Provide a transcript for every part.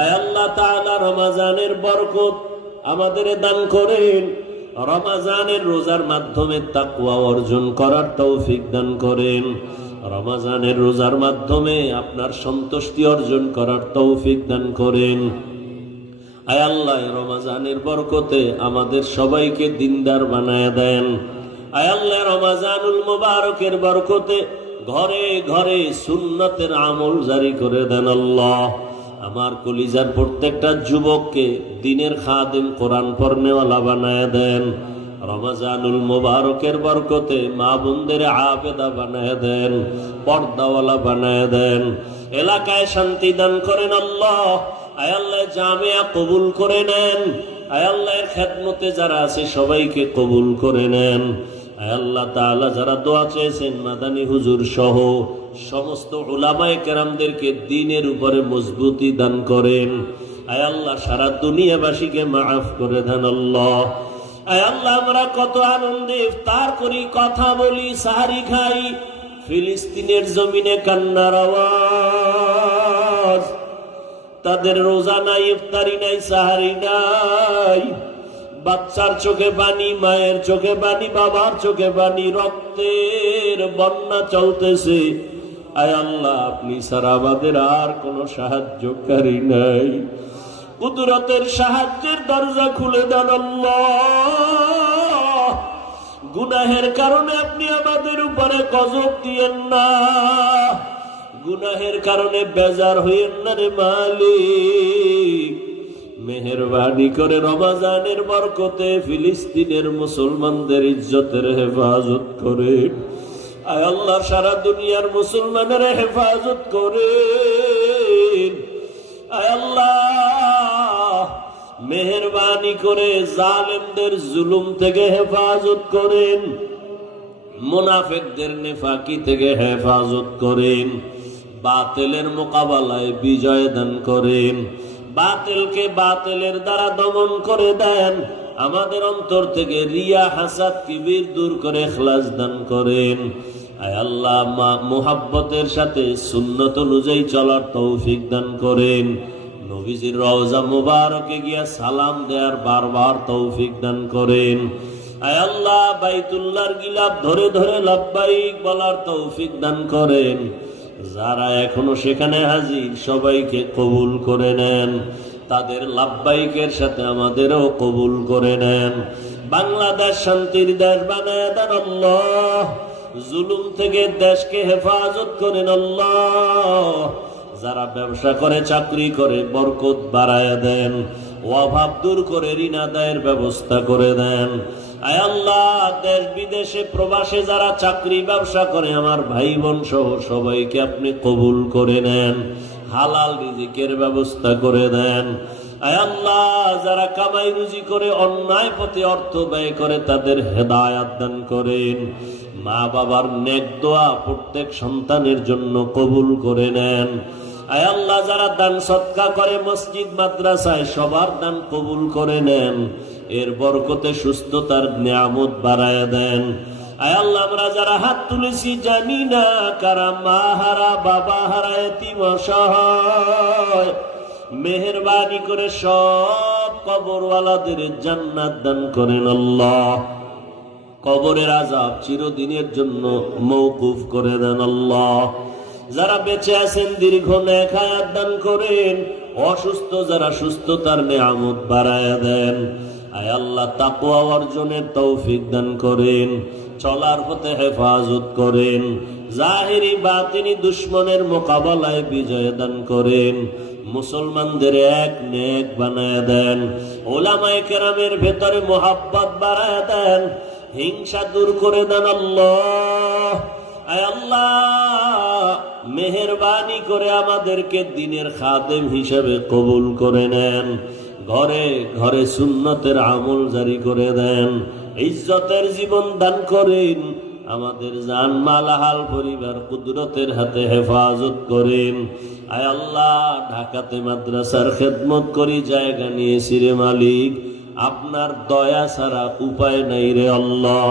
আয় আল্লাহ তাআলা রমজানের বরকত আমাদের দান করেন। রমজানের রোজার মাধ্যমে তাকওয়া অর্জন করার তৌফিক দান করেন। রমজানের রোজার মাধ্যমে আপনার সন্তুষ্টি অর্জন করার তৌফিক দান করেন। আয় আল্লাহ রমজানের বরকতে আমাদের সবাইকে দিনদার বানায় দেন। আয় আল্লাহ রমজানুল মুবারকের বরকতে ঘরে ঘরে সুন্নতের আমল জারি করে দেন। আল্লাহ আমার কলিজার প্রত্যেকটা যুবককে দিনের খাদেম, কোরআন পড়নেওয়ালা বানায় দেন। রমজানুল মুবারকের বরকতে মা বোনদের আবেদা বানায় দেন, পর্দাওয়ালা বানায় দেন। এলাকায় শান্তি দান করেন আল্লাহ। আয় আল্লাহ জামিয়া কবুল করে নেন। আয় আল্লাহর খেদমতে যারা আছে সবাইকে কবুল করে নেন। আয় আল্লাহ তাআলা যারা দোয়া চেয়েছেন মাদানী হুজুর সহ সমস্ত উলামায়ে কেরামদেরকে দ্বীনের উপরে মজবুতি দান করেন। আয় আল্লাহ সারা দুনিয়াবাসীকে মাফ করে দেন আল্লাহ। আয় আল্লাহ আমরা কত আনন্দে ইফতার করি, কথা বলি, সাহারি খাই, ফিলিস্তিনের জমিনে কান্নার আওয়াজ। তাদের রোজা নাই, ইফতারি নাই, সাহারি নাই। বাচ্চার চোখে পানি, মায়ের চোখে পানি, বাবার চোখে পানি, রক্তের বন্যা চলতেছে। আয় আল্লাহ আপনি ছাড়া আমাদের আর কোনো সাহায্যকারী নাই। কুদরতের সাহায্যের দরজা খুলে দেন আল্লাহ। গুনাহের কারণে আপনি আমাদের উপরে গজব দিয়েন না, গুনাহের কারণে বেজার হইয়েন না রে মালিক। মেহেরবানি করে রমজানের বরকতে ফিলিস্তিনের মুসলমানদের ইজ্জতের হেফাজত করে। আয় আল্লাহ সারা দুনিয়ার মুসলমানের হেফাজত করে। আয় আল্লাহ মেহেরবানি করে জালেমদের জুলুম থেকে হেফাজত করেন, মুনাফিকদের নেফাকি থেকে হেফাজত করেন, বাতিলের মোকাবেলায় বিজয় দান করেন, বাতিলকে বাতিলের দ্বারা দমন করে দেন। আমাদের অন্তর থেকে রিয়া, হাসাদ, কিবির দূর করে ইখলাস দান করেন। আয় আল্লাহ মুহাব্বতের সাথে সুন্নত অনুযায়ী চলার তৌফিক দান করেন। নবীজির রওজা মুবারকে গিয়া সালাম দেওয়ার বারবার তৌফিক দান করেন। আয় আল্লাহ বাইতুল্লাহর গিলাফ ধরে ধরে লাব্বাইক বলার তৌফিক দান করেন। যারা এখনো সেখানে হাজির সবাইকে কবুল করে নেন। তাদের লাব্বাইকের সাথে আমাদেরও কবুল করে নেন। বাংলাদেশ শান্তির দেশ বানায় দেন আল্লাহ। জুলুম থেকে দেশকে হেফাজত করেন আল্লাহ। যারা ব্যবসা করে, চাকরি করে বরকত বাড়ায় দেন। অভাব দূর করে ঋণ আদায়ের ব্যবস্থা করে দেন। আয় আল্লাহ দেশ বিদেশে প্রবাসে যারা চাকরি ব্যবসা করে আমার ভাই বোন সহ সবাইকে আপনি কবুল করে নেন, হালাল রিজিকের ব্যবস্থা করে দেন। আয় আল্লাহ যারা কামাই রুজি করে অন্যায় পথে অর্থ ব্যয় করে তাদের হেদায়াত দান করেন। মা বাবার নেক দোয়া প্রত্যেক সন্তানের জন্য কবুল করে নেন। আয় আল্লাহ যারা দান সদকা করে মসজিদ মাদ্রাসায় সবার দান কবুল করে নেন। এর বরকতে সুস্থতার নিয়ামত বাড়ায় দেন। আয় আল্লাহ আমরা যারা হাত তুলেছি জানি না কারা মা হারা, বাবা হারা, এতিম অসহায়, মেহেরবানি করে সব কবরওয়ালাদের জান্নাত দান করেন আল্লাহ। কবরের আযাব চিরদিনের জন্য মওকুফ করে দেন আল্লাহ। যারা বেঁচে আছেন দীর্ঘ নেক হায়াত দান করেন। অসুস্থ যারা সুস্থতার নিয়ামত বাড়ায় দেন। আয় আল্লাহ তাকওয়া অর্জনের তৌফিক দান করেন। চলার পথে হেফাজত করেন। জাহিরি বাতিনি দুশ্মনের মোকাবেলায় বিজয় দান করেন। মুসলমানদের এক নেক বানায় দেন। উলামায়ে কেরামের ভেতরে মুহাব্বত বাড়ায় দেন। হিংসা দূর করে দেন আল্লাহ। আয় আল্লাহ মেহেরবানি করে আমাদেরকে দ্বীনের খাদেম হিসেবে কবুল করে নেন। ঘরে ঘরে সুন্নতের আমল জারি করে দেন। ইজ্জতের জীবন দান করেন। আমাদের জান মাল হাল পরিবার কুদরতের হাতে হেফাজত করেন। আয় আল্লাহ ঢাকাতে মাদ্রাসার খেদমত করি, জায়গা নিয়েছি রে মালিক, আপনার দয়া ছাড়া উপায় নাই রে আল্লাহ।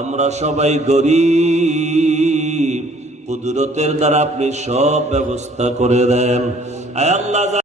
আমরা সবাই গরীব, কুদরতের দ্বারা আপনি সব ব্যবস্থা করে দেন। আয় আল্লাহ